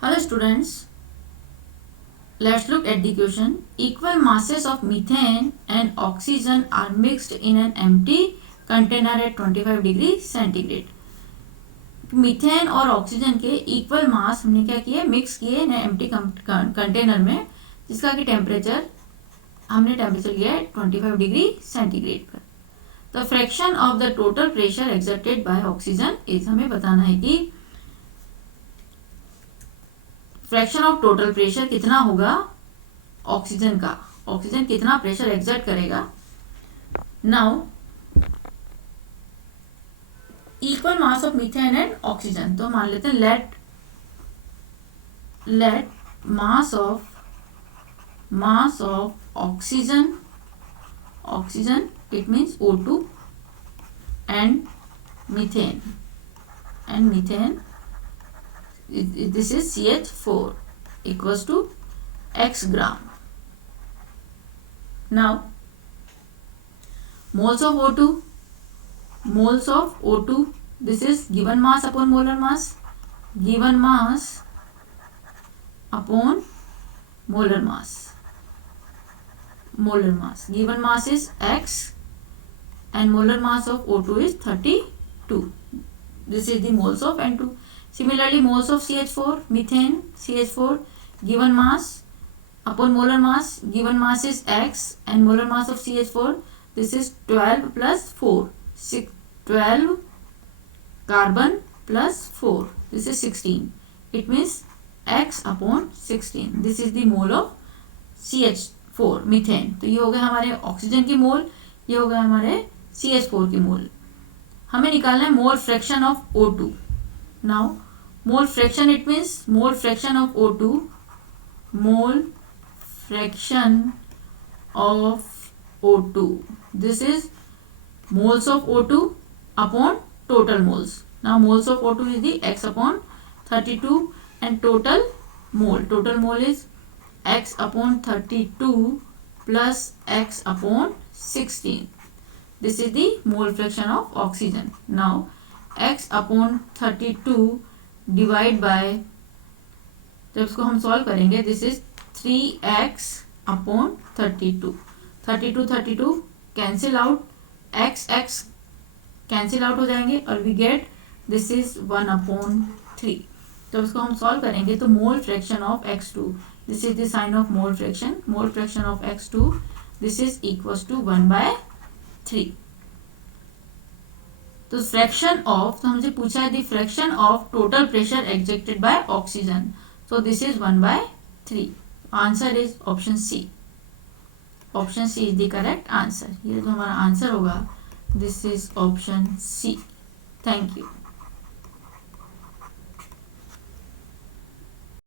Hello students, let's look at the question. Equal masses of methane and oxygen are mixed in an empty container at 25 degree centigrade. Methane और oxygen के equal मास हमने क्या किए, mix किए ना empty container में, जिसका कि टेम्परेचर हमने टेम्परेचर लिया है 25 डिग्री सेंटीग्रेड पर. The fraction of the total pressure exerted by oxygen is, हमें बताना है कि फ्रैक्शन ऑफ टोटल प्रेशर कितना होगा ऑक्सीजन का, ऑक्सीजन कितना प्रेशर एक्सर्ट करेगा. Now equal mass of methane and oxygen, तो मान लेते हैं let mass of oxygen it means O2 and methane this is CH4 equals to x gram. Now moles of O2, this is given mass upon molar mass, given mass upon molar mass, given mass is x and molar mass of O2 is 32. This is the moles of N2. Similarly, moles of CH4, methane, CH4, given mass upon molar mass, given mass is x and molar mass of CH4, this is 12 plus 4, 12 carbon plus 4, this is 16. It means x upon 16. This is the mole of CH4, methane. तो ये हो गए हमारे oxygen की मोल, ये हो गए हमारे CH4 की मोल. हमें निकालना है मोल fraction of O2. Now mole fraction, it means mole fraction of O2, mole fraction of O2, this is moles of O2 upon total moles. Now moles of O2 is the x upon 32 and total mole is x upon 32 plus x upon 16. This is the mole fraction of oxygen. Now x upon 32 divide by, जब इसको हम solve करेंगे, this is 3x upon 32 cancel out, x cancel out हो जाएंगे और we get this is 1 upon 3. तो इसको हम सॉल्व करेंगे तो mole fraction of x2, this is the sign of mole fraction of x2, this is equals to 1/3. तो fraction of, तो हमसे पूछा है the fraction of total pressure exerted by oxygen, so this is 1/3. Answer is option C. Option C is the correct answer. ये जो हमारा answer होगा, this is option C. Thank you.